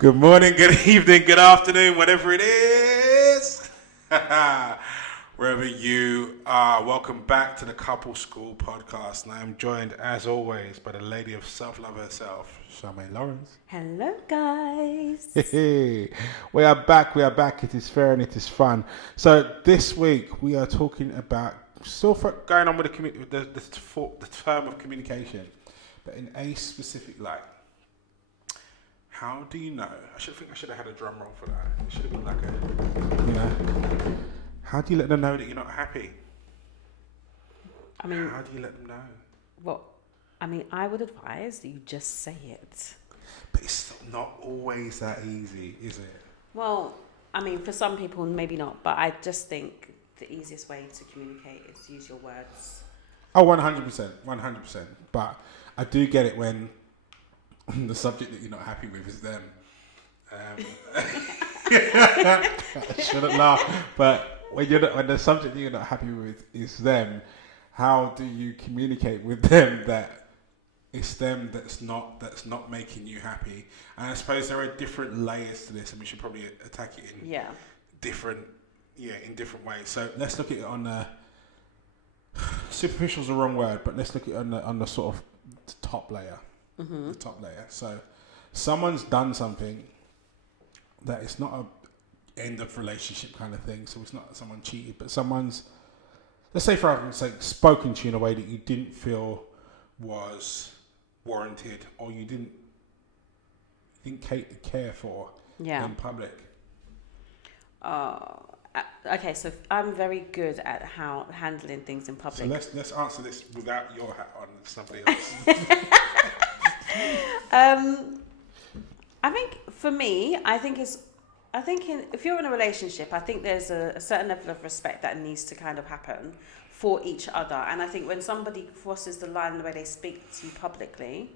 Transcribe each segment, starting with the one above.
Good morning, good evening, good afternoon, whatever it is. Wherever you are, welcome back to the Couple School podcast. And I am joined, as always, by the lady of self-love herself, Charmaine Lawrence. Hello, guys. We are back, It is fair and it is fun. So this week we are talking about, going on with the term of communication, but in a specific light. How do you know? I should have had a drum roll for that. It should have been like how do you let them know that you're not happy? I mean, how do you let them know? Well, I would advise that you just say it. But it's not always that easy, is it? Well, for some people, maybe not. But I just think the easiest way to communicate is to use your words. Oh, 100%. But I do get it when the subject that you're not happy with is them. I shouldn't laugh, but when the subject that you're not happy with is them, how do you communicate with them that it's them that's not making you happy? And I suppose there are different layers to this, and we should probably attack it in different ways. So let's look at it on the superficial is the wrong word, but let's look at it on the sort of top layer. Mm-hmm. The top layer. So someone's done something that it's not a end of relationship kind of thing. So it's not someone cheated, but someone's, let's say for argument's sake, spoken to you in a way that you didn't feel was warranted, or you didn't care for in public. Okay, so I'm very good at handling things in public. So let's answer this without your hat on, somebody else. I think for me, if you're in a relationship, I think there's a certain level of respect that needs to kind of happen for each other. And I think when somebody crosses the line the way they speak to you publicly,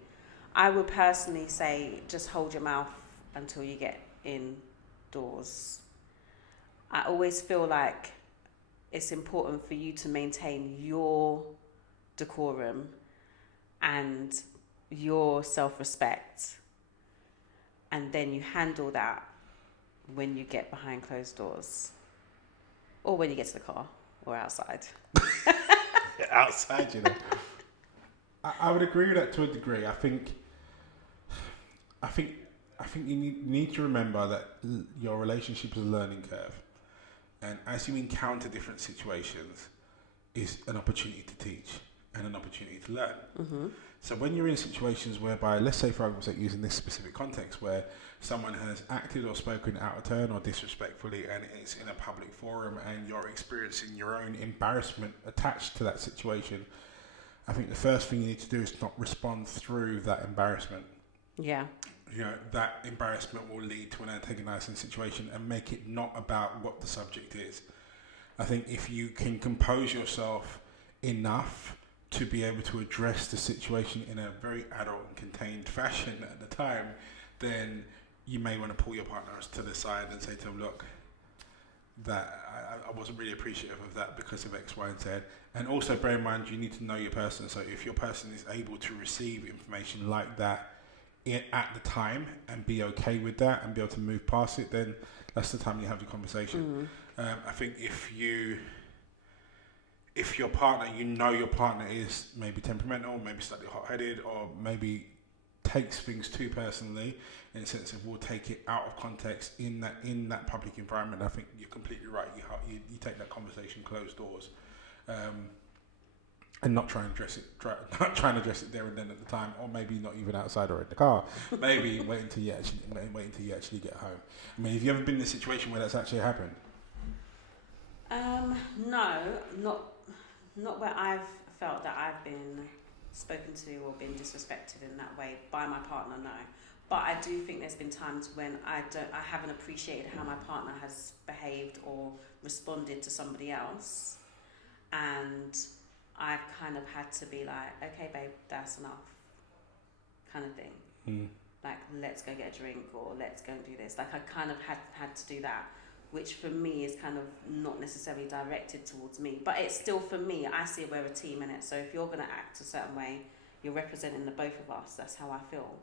I would personally say just hold your mouth until you get indoors. I always feel like it's important for you to maintain your decorum and your self-respect, and then you handle that when you get behind closed doors, or when you get to the car, or outside. Outside, I would agree with that to a degree. I think you need to remember that your relationship is a learning curve, and as you encounter different situations, is an opportunity to teach and an opportunity to learn. Mm-hmm. So when you're in situations whereby, let's say for argument's sake, using this specific context, where someone has acted or spoken out of turn or disrespectfully, and it's in a public forum, and you're experiencing your own embarrassment attached to that situation, I think the first thing you need to do is not respond through that embarrassment. Yeah. That embarrassment will lead to an antagonizing situation and make it not about what the subject is. I think if you can compose yourself enough to be able to address the situation in a very adult and contained fashion at the time, then you may want to pull your partners to the side and say to them, look, that I wasn't really appreciative of that because of X, Y, and Z. And also bear in mind, you need to know your person. So if your person is able to receive information like that at the time and be okay with that and be able to move past it, then that's the time you have the conversation. I think if your partner, your partner is maybe temperamental, maybe slightly hot-headed, or maybe takes things too personally, in the sense of will take it out of context in that public environment, I think you're completely right. You take that conversation closed doors, and not try and address it there and then at the time, or maybe not even outside or in the car. Maybe wait until you actually get home. I mean, have you ever been in a situation where that's actually happened? No, not where I've felt that I've been spoken to or been disrespected in that way by my partner, no. But I do think there's been times when I haven't appreciated how my partner has behaved or responded to somebody else, and I've kind of had to be like, okay, babe, that's enough, kind of thing. Like, let's go get a drink, or let's go and do this. Like, I kind of had to do that, which for me is kind of not necessarily directed towards me, but it's still, for me, I see we're a team in it. So if you're going to act a certain way, you're representing the both of us. That's how I feel.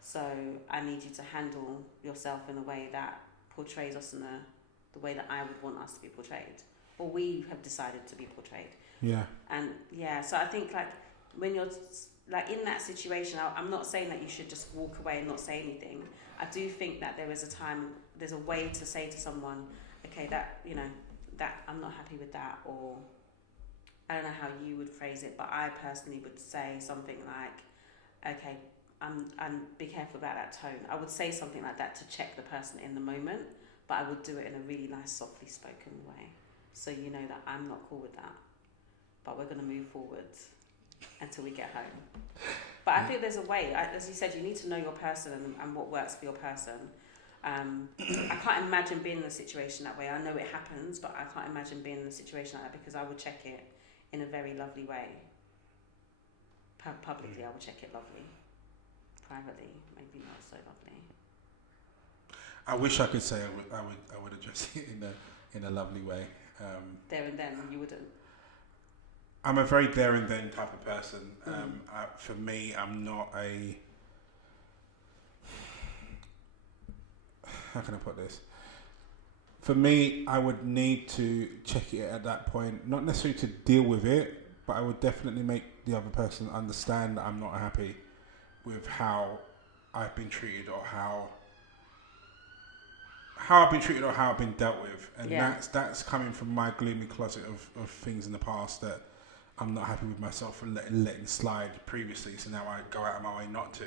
So I need you to handle yourself in a way that portrays us in the way that I would want us to be portrayed, or we have decided to be portrayed. Yeah. And yeah, so I think like when you're like in that situation, I'm not saying that you should just walk away and not say anything. I do think that there is a time, there's a way to say to someone, okay, that, you know, that I'm not happy with that, or I don't know how you would phrase it, but I personally would say something like, okay, and be careful about that tone. I would say something like that to check the person in the moment, but I would do it in a really nice, softly spoken way. So you know that I'm not cool with that, but we're going to move forward until we get home. But I think there's a way, as you said, you need to know your person and what works for your person. I can't imagine being in a situation that way. I know it happens, but I can't imagine being in a situation like that, because I would check it in a very lovely way. Publicly, I would check it lovely. Privately, maybe not so lovely. I wish I could say I would address it in a lovely way. There and then, you wouldn't. I'm a very there and then type of person. For me, I'm not a. How can I put this? For me, I would need to check it at that point, not necessarily to deal with it, but I would definitely make the other person understand that I'm not happy with how I've been treated, or how I've been treated, or how I've been dealt with. And that's coming from my gloomy closet of things in the past that I'm not happy with myself for letting slide previously. So now I go out of my way not to.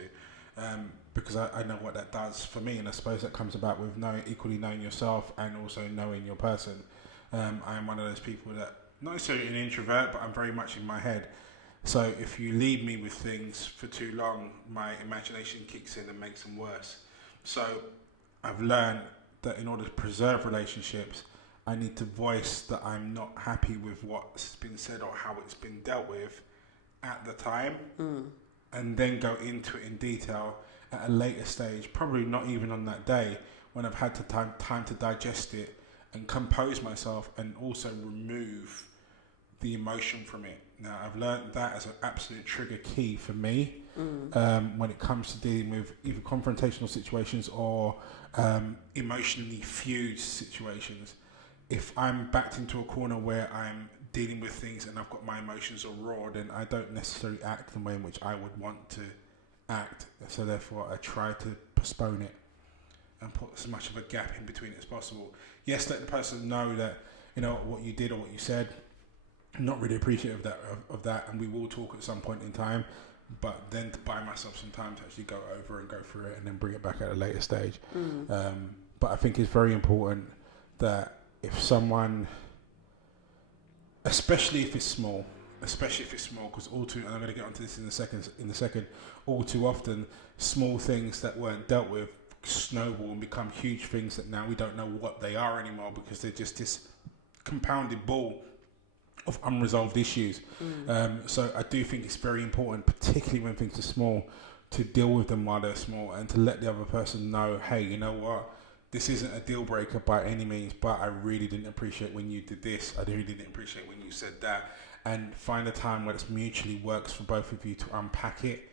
Because I know what that does for me, and I suppose that comes about with equally knowing yourself and also knowing your person. I am one of those people that, not necessarily an introvert, but I'm very much in my head. So if you leave me with things for too long, my imagination kicks in and makes them worse. So I've learned that in order to preserve relationships, I need to voice that I'm not happy with what's been said or how it's been dealt with at the time, and then go into it in detail at a later stage, probably not even on that day, when I've had time to digest it and compose myself, and also remove the emotion from it. Now, I've learned that as an absolute trigger key for me when it comes to dealing with either confrontational situations or emotionally fused situations. If I'm backed into a corner where I'm dealing with things and I've got my emotions all raw, then I don't necessarily act the way in which I would want to act. So therefore, I try to postpone it and put as much of a gap in between it as possible. Yes, let the person know that, you know, what you did or what you said, I'm not really appreciative of that, and we will talk at some point in time, but then to buy myself some time to actually go over and go through it and then bring it back at a later stage. But I think it's very important that if someone, especially if it's small, because all too, and I'm going to get onto this in a second, all too often, small things that weren't dealt with snowball and become huge things that now we don't know what they are anymore, because they're just this compounded ball of unresolved issues. So I do think it's very important, particularly when things are small, to deal with them while they're small, and to let the other person know, hey, you know what, this isn't a deal breaker by any means, but I really didn't appreciate when you did this, I really didn't appreciate when you said that, and find a time where it mutually works for both of you to unpack it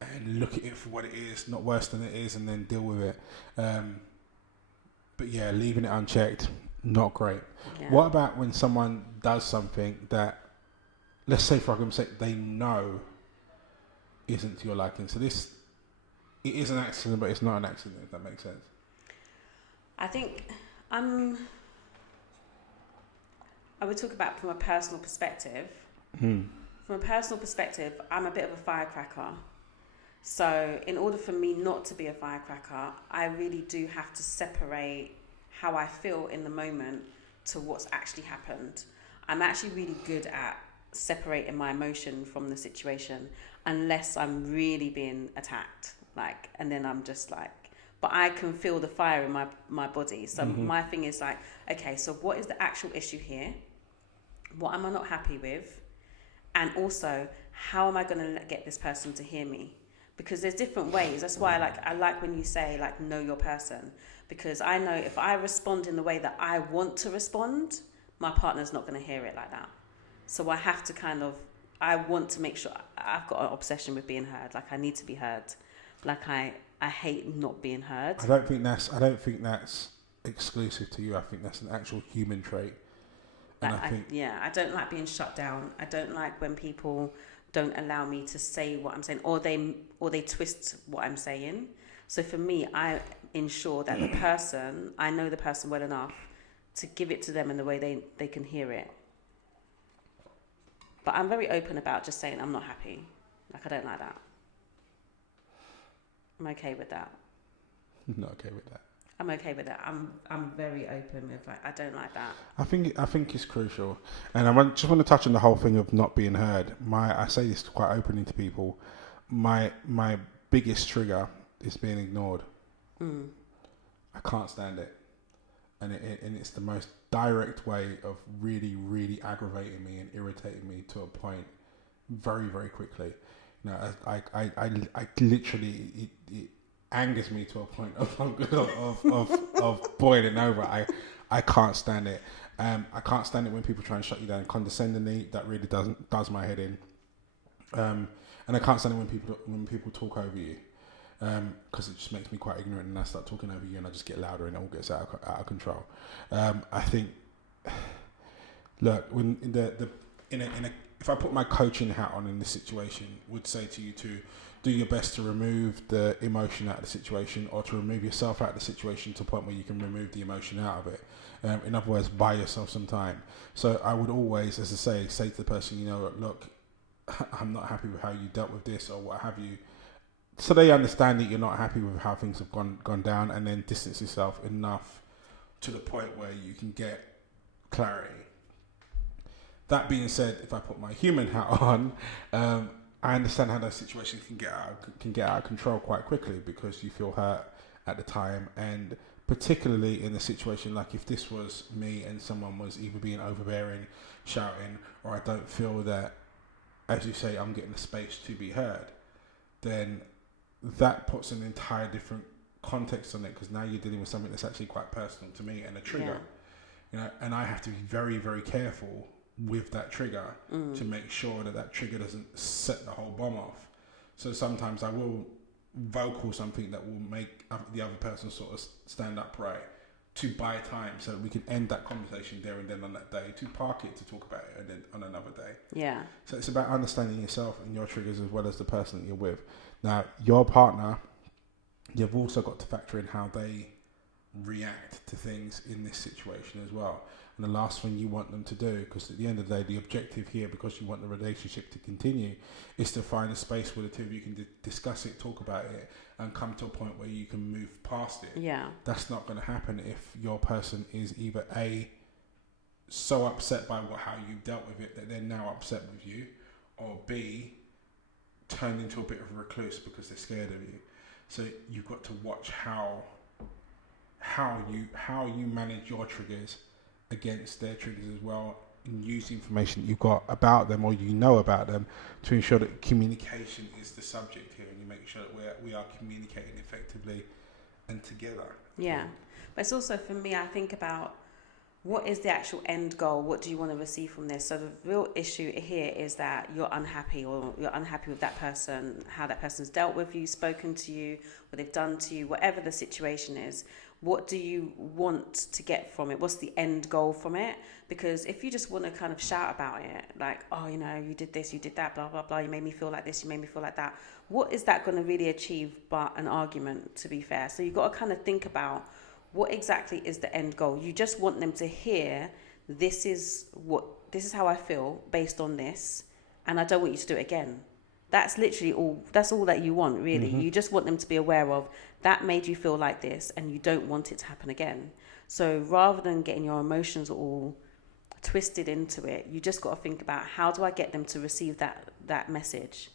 and look at it for what it is, not worse than it is, and then deal with it. But yeah, leaving it unchecked, not great. Yeah. What about when someone does something that, let's say for argument's sake, they know isn't to your liking? So it is an accident, but it's not an accident, if that makes sense. I think I would talk about from a personal perspective. From a personal perspective, I'm a bit of a firecracker. So in order for me not to be a firecracker, I really do have to separate how I feel in the moment to what's actually happened. I'm actually really good at separating my emotion from the situation, unless I'm really being attacked. And then I'm just but I can feel the fire in my body. So my thing is okay, so what is the actual issue here? What am I not happy with? And also, how am I going to get this person to hear me? Because there's different ways. That's why I like when you say know your person, because I know if I respond in the way that I want to respond, my partner's not going to hear it like that. So I have to I want to make sure, I've got an obsession with being heard. I need to be heard. I hate not being heard. I don't think that's exclusive to you. I think that's an actual human trait. And I don't like being shut down. I don't like when people don't allow me to say what I'm saying, or they twist what I'm saying. So for me, I ensure that I know the person well enough to give it to them in the way they can hear it. But I'm very open about just saying I'm not happy. Like, I don't like that. I'm okay with that. Not okay with that. I'm okay with that. I'm very open with, like, I don't like that. I think it's crucial, and just want to touch on the whole thing of not being heard. I say this quite openly to people. My biggest trigger is being ignored. I can't stand it, and it's the most direct way of really, really aggravating me and irritating me to a point very, very quickly. You know, I literally it angers me to a point of boiling over. I can't stand it. I can't stand it when people try and shut you down condescendingly. That really does my head in. And I can't stand it when people talk over you, because it just makes me quite ignorant, and I start talking over you, and I just get louder, and it all gets out of control. I think, look, when if I put my coaching hat on in this situation, would say to you to do your best to remove the emotion out of the situation, or to remove yourself out of the situation to a point where you can remove the emotion out of it. In other words, buy yourself some time. So I would always, as I say to the person, look, I'm not happy with how you dealt with this or what have you. So they understand that you're not happy with how things have gone down, and then distance yourself enough to the point where you can get clarity. That being said, if I put my human hat on, I understand how those situations can get out of control quite quickly, because you feel hurt at the time, and particularly in a situation like if this was me and someone was either being overbearing, shouting, or I don't feel that, as you say, I'm getting the space to be heard, then that puts an entire different context on it, because now you're dealing with something that's actually quite personal to me and a trigger. And I have to be very, very careful with that trigger to make sure that trigger doesn't set the whole bomb off. So sometimes I will vocal something that will make the other person sort of stand upright to buy time, so that we can end that conversation there and then on that day, to park it, to talk about it and then on another day. Yeah. So it's about understanding yourself and your triggers as well as the person that you're with. Now, your partner, you've also got to factor in how they react to things in this situation as well. And the last thing you want them to do, because at the end of the day, the objective here, because you want the relationship to continue, is to find a space where the two of you can discuss it, talk about it, and come to a point where you can move past it. Yeah. That's not going to happen if your person is either A, so upset by how you dealt with it that they're now upset with you, or B, turned into a bit of a recluse because they're scared of you. So you've got to watch how you manage your triggers against their triggers as well, and use the information that you've got about them or about them to ensure that communication is the subject here, and you make sure that we are communicating effectively and together. Yeah. But it's also, for me, I think about what is the actual end goal? What do you want to receive from this? So the real issue here is that you're unhappy, or you're unhappy with that person, how that person's dealt with you, spoken to you, what they've done to you, whatever the situation is. What do you want to get from it? What's the end goal from it? Because if you just want to kind of shout about it, like, oh, you did this, you did that, blah, blah, blah, you made me feel like this, you made me feel like that, what is that going to really achieve but an argument, to be fair? So you've got to kind of think about what exactly is the end goal. You just want them to hear, this is how I feel based on this, and I don't want you to do it again. That's literally all. That's all that you want, really. Mm-hmm. You just want them to be aware of that made you feel like this, and you don't want it to happen again. So rather than getting your emotions all twisted into it, you just got to think about, how do I get them to receive that message?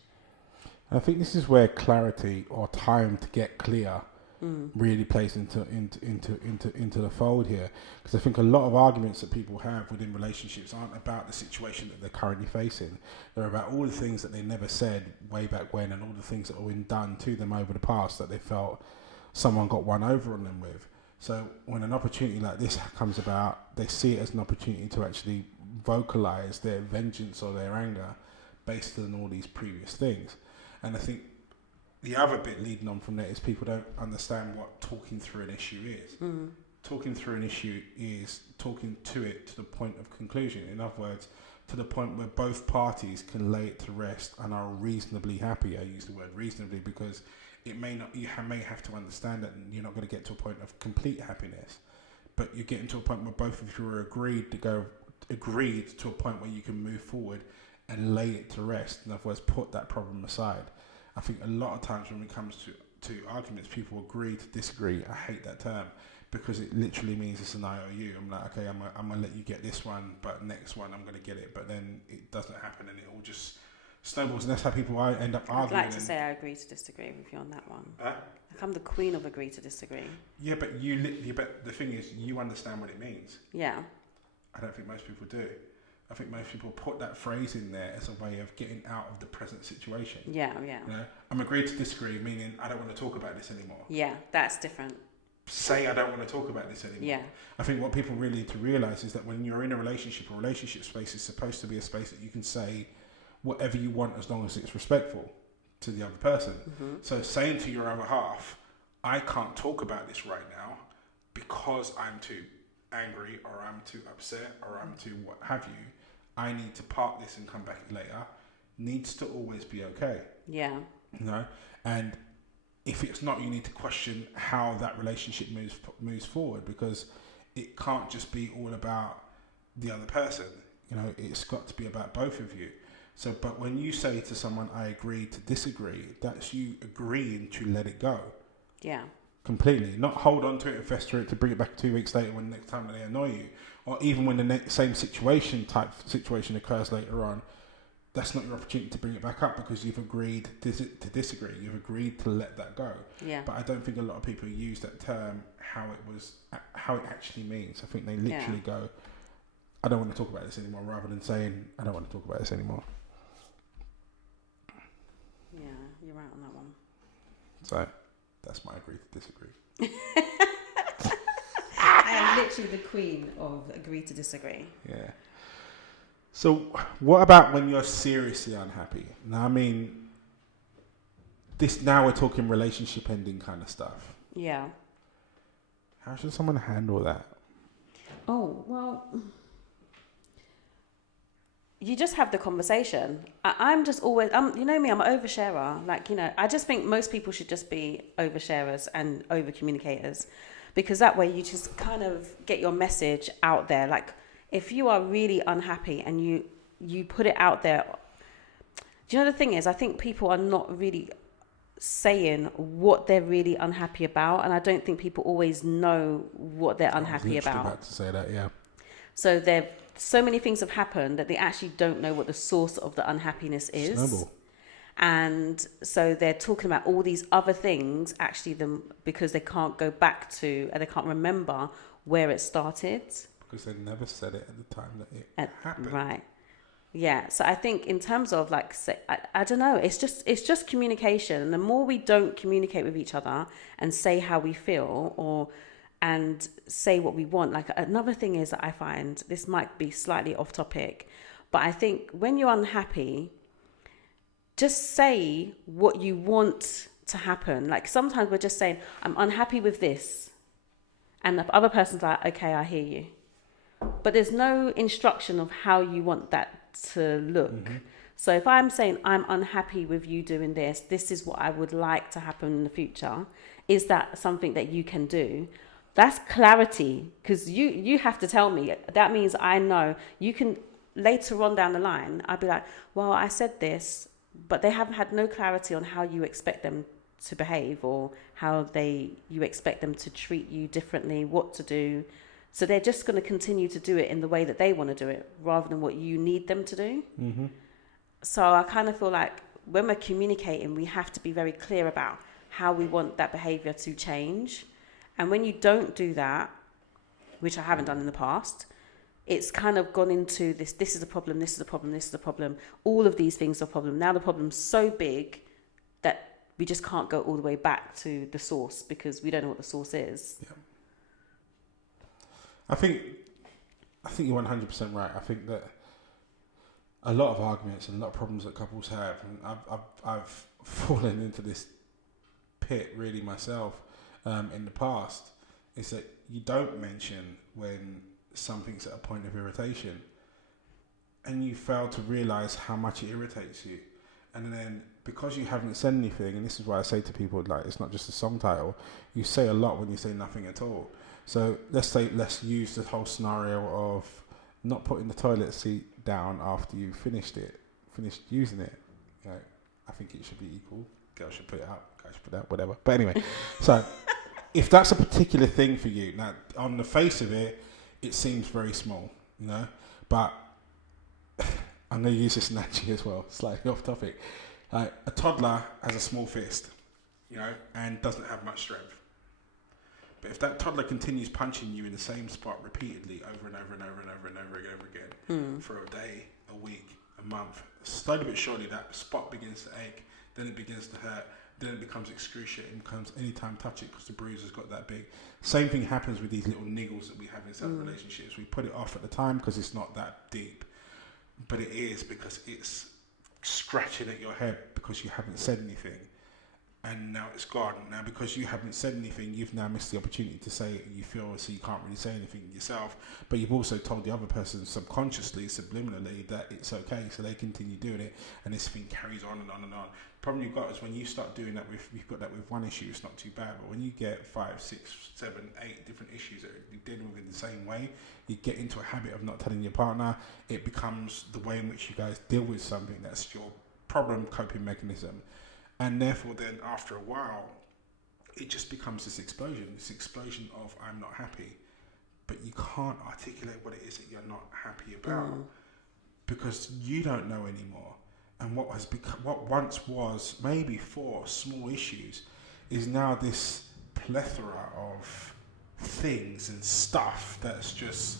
I think this is where clarity, or time to get clear, really plays into the fold here, because I think a lot of arguments that people have within relationships aren't about the situation that they're currently facing. They're about all the things that they never said way back when, and all the things that have been done to them over the past that they felt someone got one over on them with. So when an opportunity like this comes about, they see it as an opportunity to actually vocalize their vengeance or their anger based on all these previous things. And I think the other bit leading on from that is people don't understand what talking through an issue is. Talking through an issue is talking to it to the point of conclusion. In other words, to the point where both parties can lay it to rest and are reasonably happy. I use the word reasonably because it may not. You may have to understand that you're not going to get to a point of complete happiness, but you're getting to a point where both of you are agreed to a point where you can move forward and lay it to rest. In other words, put that problem aside. I think a lot of times when it comes to arguments, people agree to disagree. I hate that term because it literally means it's an IOU. I'm like, okay, I'm gonna let you get this one, but next one I'm gonna get it. But then it doesn't happen, and it all just snowballs, and that's how people end up arguing. I'd like to say I agree to disagree with you on that one. Like I'm the queen of agree to disagree. Yeah, but but the thing is, you understand what it means. Yeah. I don't think most people do. I think most people put that phrase in there as a way of getting out of the present situation. Yeah. You know, I'm agreed to disagree, meaning I don't want to talk about this anymore. Yeah, that's different. Say I don't want to talk about this anymore. Yeah. I think what people really need to realise is that when you're in a relationship space is supposed to be a space that you can say whatever you want as long as it's respectful to the other person. So saying to your other half, I can't talk about this right now because I'm too angry or I'm too upset or I'm too what have you, I need to park this and come back later, needs to always be okay. Yeah. You know, and if it's not, you need to question how that relationship moves forward, because it can't just be all about the other person. You know, it's got to be about both of you. So, but when you say to someone, I agree to disagree, that's you agreeing to let it go. Yeah. Completely. Not hold on to it and fester it to bring it back 2 weeks later when the next time that they annoy you. Or even when the same situation occurs later on, that's not your opportunity to bring it back up because you've agreed to disagree. You've agreed to let that go. Yeah. But I don't think a lot of people use that term how it actually means. I think they literally go, I don't want to talk about this anymore, rather than saying, I don't want to talk about this anymore. Yeah, you're right on that one. So that's my agree to disagree. I am literally the queen of agree to disagree. Yeah. So what about when you're seriously unhappy? Now, I mean, now we're talking relationship ending kind of stuff. Yeah. How should someone handle that? Oh, well, you just have the conversation. I'm just always, you know me, I'm an oversharer. Like, you know, I just think most people should just be oversharers and over communicators, because that way you just kind of get your message out there. Like, if you are really unhappy and you put it out there, do you know the thing is, I think people are not really saying what they're really unhappy about, and I don't think people always know what they're unhappy about. I was about to say that, yeah. So so many things have happened that they actually don't know what the source of the unhappiness is. Snowball. And so they're talking about all these other things, actually, because they can't go back to, and they can't remember where it started. Because they never said it at the time that it happened. Right. Yeah. So I think in terms of like, I don't know, it's just communication. And the more we don't communicate with each other and say how we feel and say what we want. Like, another thing is that I find, this might be slightly off topic, but I think when you're unhappy, just say what you want to happen. Like, sometimes we're just saying, I'm unhappy with this. And the other person's like, okay, I hear you. But there's no instruction of how you want that to look. Mm-hmm. So if I'm saying I'm unhappy with you doing this is what I would like to happen in the future. Is that something that you can do? That's clarity, because you have to tell me. That means I know. You can later on down the line, I'll be like, well, I said this, but they haven't had no clarity on how you expect them to behave, or how you expect them to treat you differently, what to do. So they're just going to continue to do it in the way that they want to do it, rather than what you need them to do. Mm-hmm. So I kind of feel like when we're communicating, we have to be very clear about how we want that behavior to change. And when you don't do that, which I haven't done in the past, it's kind of gone into this is a problem, this is a problem, this is a problem. All of these things are a problem. Now the problem's so big that we just can't go all the way back to the source, because we don't know what the source is. Yeah. I think you're 100% right. I think that a lot of arguments and a lot of problems that couples have, and I've fallen into this pit really myself in the past, is that you don't mention when something's at a point of irritation, and you fail to realise how much it irritates you. And then because you haven't said anything, and this is why I say to people, like, it's not just a song title, you say a lot when you say nothing at all. So let's use the whole scenario of not putting the toilet seat down after you finished using it. You know, I think it should be equal. Girls should put it up, guys should put it up, whatever. But anyway, so if that's a particular thing for you, now on the face of it, it seems very small, you know, but I'm going to use this analogy as well, slightly off topic. A toddler has a small fist, you know, and doesn't have much strength. But if that toddler continues punching you in the same spot repeatedly over and over and over and over and over again for a day, a week, a month, slowly but surely that spot begins to ache, then it begins to hurt, then it becomes excruciating, becomes anytime touch it because the bruise has got that big. Same thing happens with these little niggles that we have in certain relationships. We put it off at the time because it's not that deep. But it is because it's scratching at your head because you haven't said anything, and now it's gone. Now because you haven't said anything, you've now missed the opportunity to say it, and you feel so you can't really say anything yourself, but you've also told the other person subconsciously, subliminally, that it's okay, so they continue doing it, and this thing carries on and on and on. The problem you've got is when you start doing that you've got that with one issue, it's not too bad, but when you get 5, 6, 7, 8 different issues that you're dealing with in the same way, you get into a habit of not telling your partner. It becomes the way in which you guys deal with something. That's your problem coping mechanism, and therefore then after a while it just becomes this explosion of I'm not happy, but you can't articulate what it is that you're not happy about because you don't know anymore. And what has become, what once was maybe 4 small issues, is now this plethora of things and stuff that's just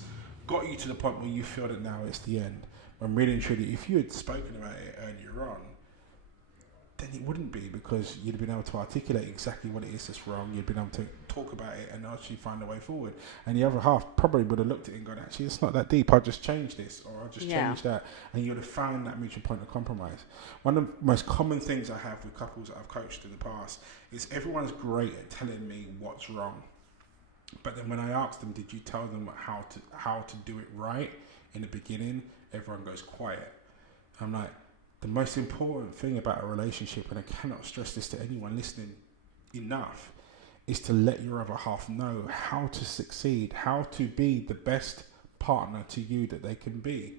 got you to the point where you feel that now it's the end. When really and truly, if you had spoken about it earlier on, then it wouldn't be, because you'd have been able to articulate exactly what it is that's wrong. You'd been able to talk about it and actually find a way forward. And the other half probably would have looked at it and gone, actually, it's not that deep. I'll just change this, or I'll just change that. And you'd have found that mutual point of compromise. One of the most common things I have with couples that I've coached in the past is everyone's great at telling me what's wrong. But then when I ask them, did you tell them how to do it right in the beginning? Everyone goes quiet. I'm like, the most important thing about a relationship, and I cannot stress this to anyone listening enough, is to let your other half know how to succeed, how to be the best partner to you that they can be.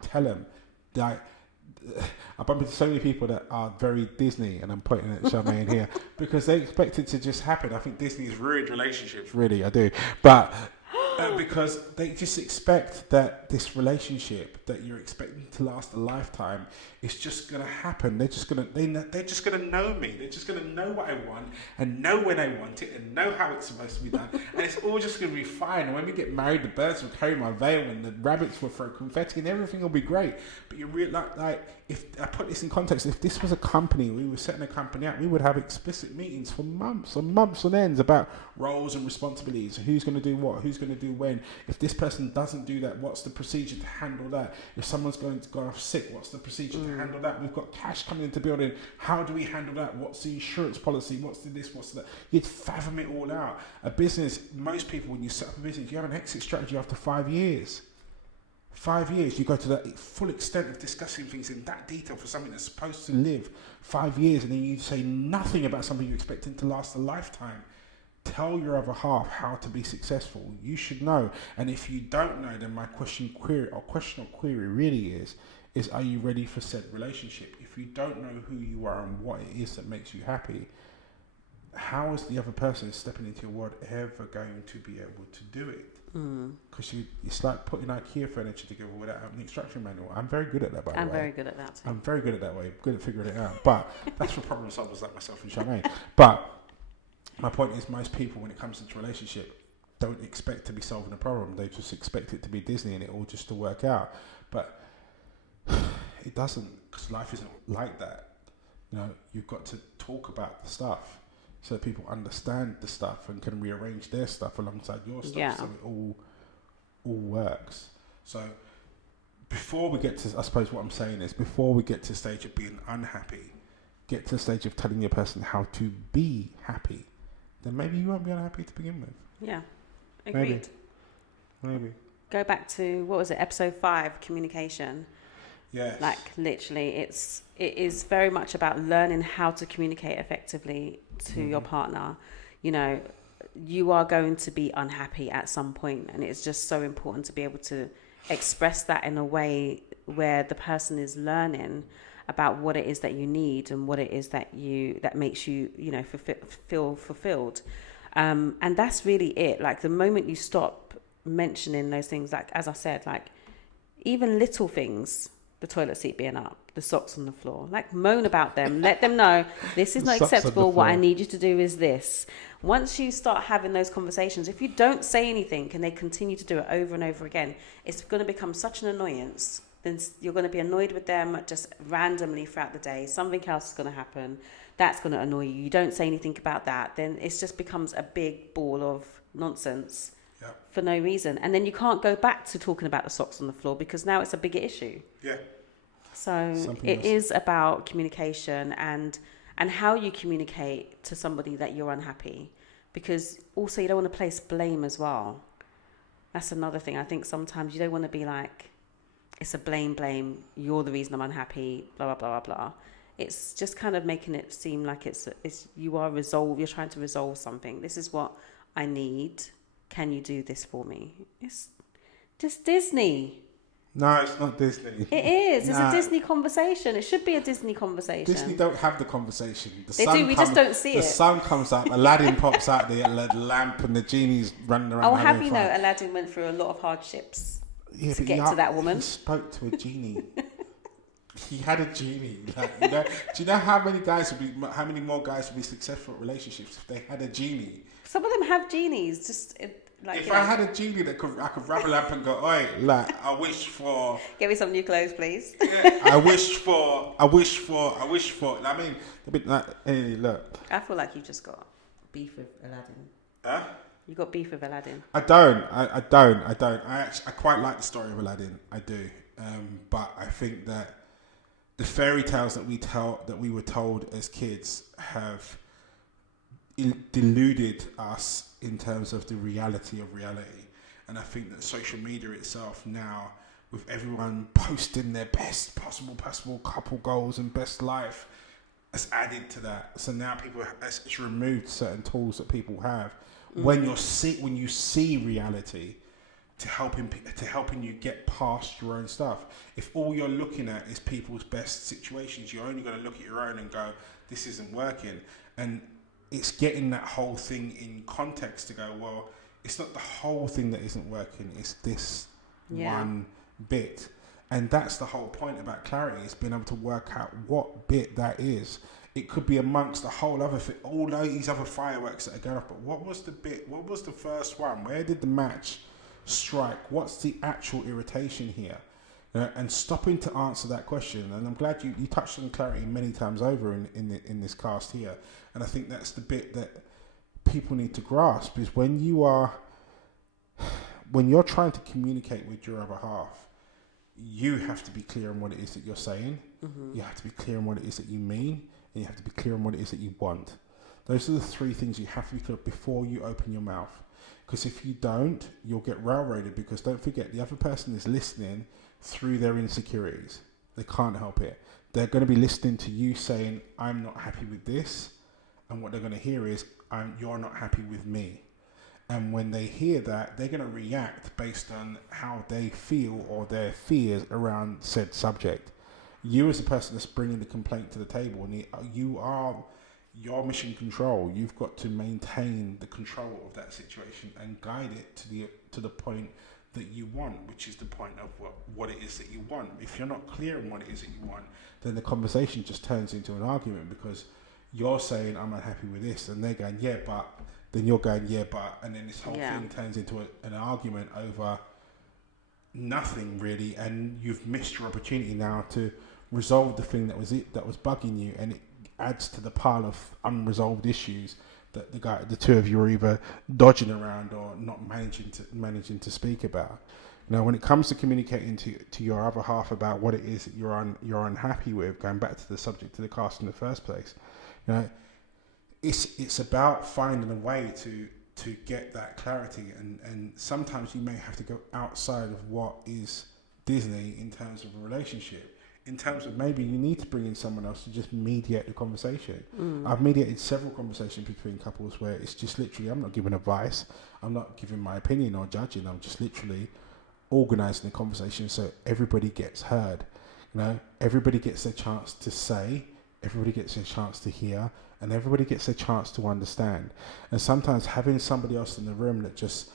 Tell them. Like, I bump into so many people that are very Disney, and I'm pointing at Charmaine here, because they expect it to just happen. I think Disney has ruined relationships, really, I do. But because they just expect that this relationship that you're expecting to last a lifetime is just going to happen. They're just going to know me. They're just going to know what I want and know when I want it and know how it's supposed to be done. And it's all just going to be fine. And when we get married, the birds will carry my veil and the rabbits will throw confetti and everything will be great. But you realize, like, if I put this in context, if this was a company, we were setting a company up, we would have explicit meetings for months and months on ends about roles and responsibilities. Who's going to do what? Who's going to do when? If this person doesn't do that, what's the procedure to handle that? If someone's going to go off sick, what's the procedure to handle that? We've got cash coming into the building. How do we handle that? What's the insurance policy? What's the this? What's that? You'd fathom it all out. A business, most people, when you set up a business, you have an exit strategy after 5 years. 5 years, you go to the full extent of discussing things in that detail for something that's supposed to live 5 years, and then you say nothing about something you're expecting to last a lifetime. Tell your other half how to be successful. You should know. And if you don't know, then my question or query really is are you ready for said relationship? If you don't know who you are and what it is that makes you happy, how is the other person stepping into your world ever going to be able to do it? Because it's like putting IKEA furniture together without having an instruction manual. I'm very good at that, by the way. I'm very good at that too. I'm very good at that way. Good at figuring it out. But that's for problem solvers like myself and Charmaine. But my point is, most people, when it comes into relationship, don't expect to be solving a problem. They just expect it to be Disney and it all just to work out. But it doesn't, because life isn't like that. You know, you've got to talk about the stuff so that people understand the stuff and can rearrange their stuff alongside your stuff, so it all works. So before we get to, I suppose what I'm saying is, before we get to the stage of being unhappy, get to the stage of telling your person how to be happy, then maybe you won't be unhappy to begin with. Yeah, agreed. Maybe. Go back to, what was it, episode 5, communication. Yes. Like, literally, it is very much about learning how to communicate effectively to your partner. You know, you are going to be unhappy at some point, and it's just so important to be able to express that in a way where the person is learning about what it is that you need and what it is that makes you, you know, feel fulfilled. And that's really it. Like, the moment you stop mentioning those things, like, as I said, like, even little things, the toilet seat being up, the socks on the floor, like, moan about them, let them know this is not acceptable. What I need you to do is this. Once you start having those conversations, if you don't say anything and they continue to do it over and over again, it's going to become such an annoyance. Then you're going to be annoyed with them just randomly throughout the day. Something else is going to happen. That's going to annoy you. You don't say anything about that. Then it just becomes a big ball of nonsense for no reason. And then you can't go back to talking about the socks on the floor because now it's a bigger issue. Yeah. So it is about communication and how you communicate to somebody that you're unhappy. Because also you don't want to place blame as well. That's another thing. I think sometimes you don't want to be like, it's a blame, you're the reason I'm unhappy, blah, blah, blah, blah, blah. It's just kind of making it seem like it's you're trying to resolve something. This is what I need. Can you do this for me? It's just Disney. No, it's not Disney. It is. It's a Disney conversation. It should be a Disney conversation. Disney don't have the conversation. They do. We just don't see it. The sun comes out, Aladdin pops out, the lamp, and the genie's running around. Oh, have you know, Aladdin went through a lot of hardships to get to that woman. He spoke to a genie. He had a genie. Like, you know, do you know how many more guys would be successful at relationships if they had a genie? Some of them have genies. Just like, if I had a genie that I could rub a lamp and go, oi, like, I wish for. Get me some new clothes, please. Yeah, I wish for. I mean, a bit like, hey, look. I feel like you just got beef with Aladdin. Huh? You got beef with Aladdin. I don't. I quite like the story of Aladdin. I do. But I think that the fairy tales that we were told as kids have deluded us in terms of the reality of reality. And I think that social media itself now, with everyone posting their best possible couple goals and best life, has added to that. So now it's removed certain tools that people have. When you see reality, to helping you get past your own stuff. If all you're looking at is people's best situations, you're only going to look at your own and go, this isn't working. And it's getting that whole thing in context to go, well, it's not the whole thing that isn't working, it's this one bit. And that's the whole point about clarity, is being able to work out what bit that is. It could be amongst the whole other thing, all these other fireworks that are going off, but what was the bit, what was the first one? Where did the match strike? What's the actual irritation here? And stopping to answer that question, and I'm glad you touched on clarity many times over in this cast here, and I think that's the bit that people need to grasp, is when you're trying to communicate with your other half, you have to be clear on what it is that you're saying, you have to be clear on what it is that you mean, and you have to be clear on what it is that you want. Those are the three things you have to be clear before you open your mouth. Because if you don't, you'll get railroaded, because don't forget, the other person is listening through their insecurities. They can't help it. They're going to be listening to you saying, I'm not happy with this. And what they're going to hear is, you're not happy with me. And when they hear that, they're going to react based on how they feel or their fears around said subject. You as a person that's bringing the complaint to the table, and you're mission control. You've got to maintain the control of that situation and guide it to the point that you want, which is the point of what it is that you want. If you're not clear on what it is that you want, then the conversation just turns into an argument, because you're saying, I'm unhappy with this, and they're going, yeah, but, then you're going, yeah, but, and then this whole thing turns into an argument over nothing really, and you've missed your opportunity now to resolve the thing that was bugging you, and it adds to the pile of unresolved issues that the two of you are either dodging around or not managing to speak about. You know, when it comes to communicating to your other half about what it is that you're unhappy with, going back to the subject of the cast in the first place, you know, it's about finding a way to get that clarity, and sometimes you may have to go outside of what is Disney in terms of a relationship. In terms of maybe you need to bring in someone else to just mediate the conversation. I've mediated several conversations between couples where it's just literally, I'm not giving advice, I'm not giving my opinion or judging, I'm just literally organising the conversation so everybody gets heard. You know, everybody gets a chance to say, everybody gets a chance to hear, and everybody gets a chance to understand. And sometimes having somebody else in the room that just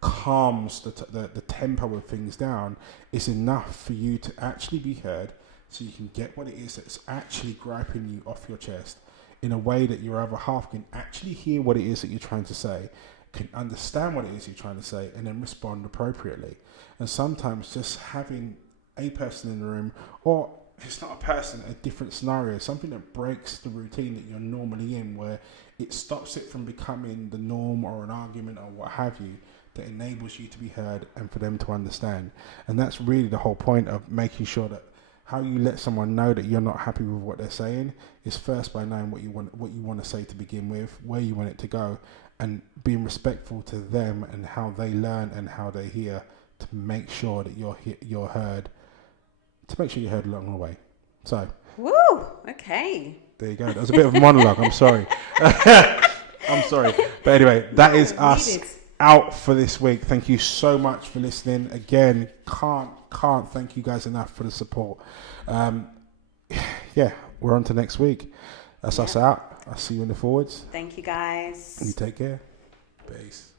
calms the tempo of things down is enough for you to actually be heard, so you can get what it is that's actually griping you off your chest in a way that your other half can actually hear what it is that you're trying to say, can understand what it is you're trying to say, and then respond appropriately. And sometimes just having a person in the room, or if it's not a person, a different scenario, something that breaks the routine that you're normally in, where it stops it from becoming the norm or an argument or what have you, that enables you to be heard and for them to understand. And that's really the whole point of making sure that how you let someone know that you're not happy with what they're saying is first by knowing what you want to say to begin with, where you want it to go, and being respectful to them and how they learn and how they hear, to make sure that you're heard, to make sure you're heard along the way. So, woo, okay. There you go. That was a bit of a monologue. I'm sorry. I'm sorry. But anyway, that is us out for this week. Thank you so much for listening. Again, can't thank you guys enough for the support. Yeah, we're on to next week. That's us out. I'll see you in the forwards. Thank you, guys. You take care. Peace.